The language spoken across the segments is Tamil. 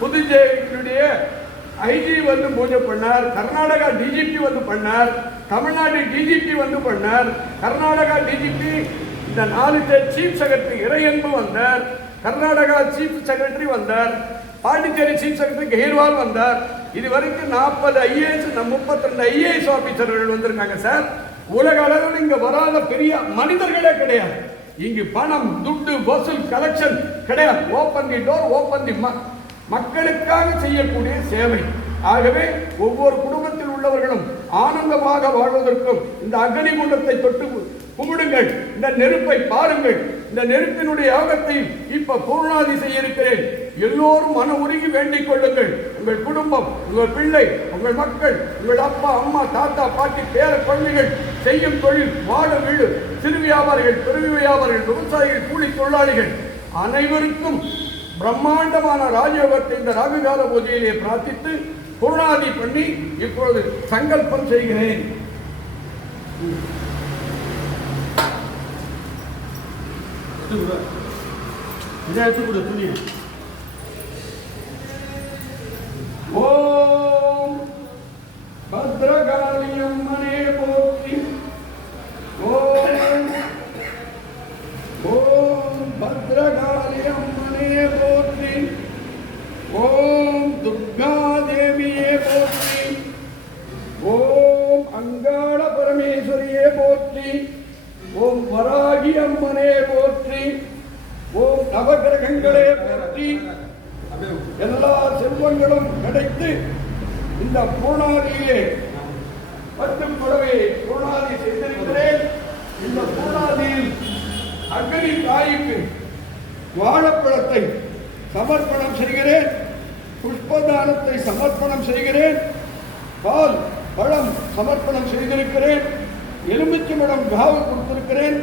புதுச்சேரியினுடைய ஐஜி வந்து பூஜை பண்ணார், கர்நாடகா டிஜிபி வந்து பண்ணார், தமிழ்நாடு டிஜிபி வந்து பண்ணார், கர்நாடகா டிஜிபி இந்த 4 பேர் சீஃப் செக்ரட்டரி இறையன்பு வந்தார், கர்நாடகா சீஃப் செக்ரட்டரி வந்தார், பாண்டிச்சேரி சீஃப் செக்ரட்டரி கெஹ்ரிவால் வந்தார். இது வரைக்கும் 40 ஐஏஎஸ் 32 ஐஏஎஸ் ஆபீசர்கள் வந்திருக்காங்க சார். உலக அளவில் இங்க வராத பெரிய மனிதர்களே கிடையாது. இங்கு பணம் துட்டு வசூல் கலெக்ஷன் கிடையாது. ஓபன் தி டோர், ஓபன் தி மக்களுக்காக செய்யக்கூடிய சேவை. ஆகவே ஒவ்வொரு குடும்பத்தில் உள்ளவர்களும் ஆனந்தமாக வாழ்வதற்கும் இந்த அக்னி குண்டத்தை தொட்டு கும்பிடுங்கள். இந்த நெருப்பை பாருங்கள். இந்த நெருப்பினுடைய யாகத்தை இப்ப பூர்ணாதி செய்ய இருக்கிறேன். எல்லோரும் மன உருகி வேண்டிக் கொள்ளுங்கள். உங்கள் குடும்பம், உங்கள் பிள்ளை, உங்கள் மக்கள், உங்கள் அப்பா அம்மா தாத்தா பாட்டி பேர குழந்தைகள் செய்யும் தொழில், வாழ வீடு, சிறு வியாபாரிகள், பெரு வியாபாரிகள், விவசாயிகள், கூலி தொழிலாளிகள் அனைவருக்கும் பிரம்மாண்டமான ராஜயோகத்தை இந்த ராகுகால பூஜையிலே பிரார்த்தித்து பூர்ணாதி பண்ணி இப்பொழுது சங்கல்பம் செய்கிறேன். ஓம் பத்ரகாளியம்மனே போற்றி. ஓம் பத்ரகாளியம்மனே போற்றி. ஓம் துர்கா தேவியே போற்றி. ஓம் அங்காள பரமேஸ்வரியே போற்றி. ஓம் வராகி அம்மனே போற்றி. ஓம் நவகிரகங்களே போற்றி. எல்லா செல்வங்களும் கிடைத்து இந்த பூர்ணாதியிலே 10 புடவை பூர்ணாதி செய்திருக்கிறேன். இந்த பூர்ணாதியில் அக்னி தாய்க்கு வாழைப்பழத்தை சமர்ப்பணம் செய்கிறேன். புஷ்பதானத்தை சமர்ப்பணம் செய்கிறேன். பால் பழம் சமர்ப்பணம் செய்திருக்கிறேன். எலுமிச்சம்பழம் காவு கொடுத்திருக்கிறேன்.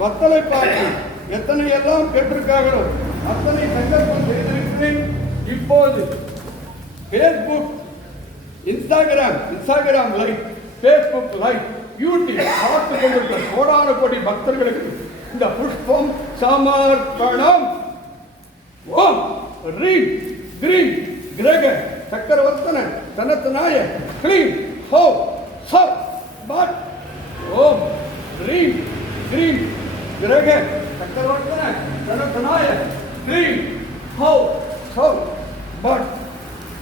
வத்தலை பாக்கு எத்தனை எல்லாம் கேட்டிருக்காங்களோ அத்தனை சங்கல்பம் செய்திருக்கிறேன். இப்போது Facebook, Instagram live, Facebook live, YouTube பார்த்து கொண்டிருக்கிற கோடான கோடி பக்தர்களுக்கு இந்த புஷ்பம் சமர்ப்பணம். ஓம் ரீம் கிரீம் கிரக சக்கரவர்த்தன தனத்தனாய கிரீம் ஹோ சப் பட். ஓம் ரீம் கிரீம் கிரக சக்கரவர்த்தன தனத்தனாய கிரீம் ஹோ சப் பட்.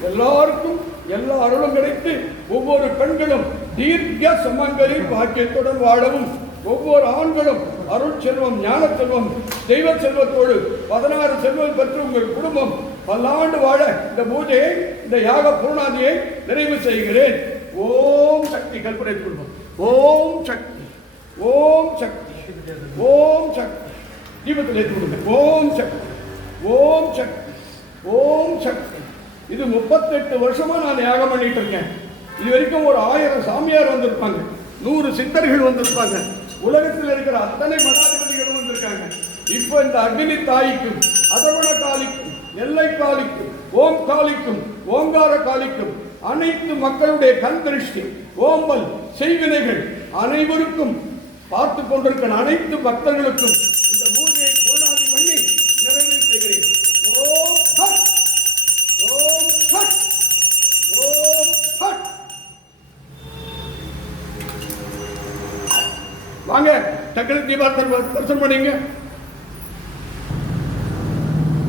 எல்லாருக்கும் எல்லா அருளும் கிடைத்து ஒவ்வொரு பெண்களும் தீர்க்க சுமங்கலி பாக்கியத்துடன் வாழவும், ஒவ்வொரு ஆண்களும் அருள் செல்வம், ஞான செல்வம், தெய்வ செல்வத்தோடு 16 செல்வம் பெற்று உங்கள் குடும்பம் பல்லாண்டு வாழ இந்த பூஜையை, இந்த யாக பூர்ணாதியை நிறைவு செய்கிறேன். ஓம் சக்தி. கல்பனை குடும்பம். ஓம் சக்தி, ஓம் சக்தி, ஓம் சக்தி. தீபத்தில் ஏற்றி கொடுங்க. ஓம் சக்தி, ஓம் சக்தி, ஓம் சக்தி. இது 38 வருஷமா நான் யாகம் பண்ணிட்டு இருக்கேன். இது வரைக்கும் ஒரு 1000 சாமியார் வந்திருப்பாங்க, 100 சித்தர்கள் வந்திருப்பாங்க, உலகத்தில் இருக்கிற அத்தனை மடாதிபதிகளும் வந்திருக்காங்க. இப்போ இந்த அக்னி தாய்க்கும், அதர்வண காளிக்கும், எல்லை காளிக்கும், ஓம் காளிக்கும், ஓங்கார காளிக்கும், அனைத்து மக்களுடைய கண் திருஷ்டி, ஓம்பல், செய்வினைகள் அனைவருக்கும், பார்த்து கொண்டிருக்கிற அனைத்து பக்தர்களுக்கும் இந்த பூஜையை பூர்ணாதி பண்ணி நிறைவு செய்கிறேன். ஓம் ஹட், ஓம் ஹட், ஓம் ஹட். வாங்க டக்குனு தீபார்த்தன் தரிசனம் பண்ணீங்க.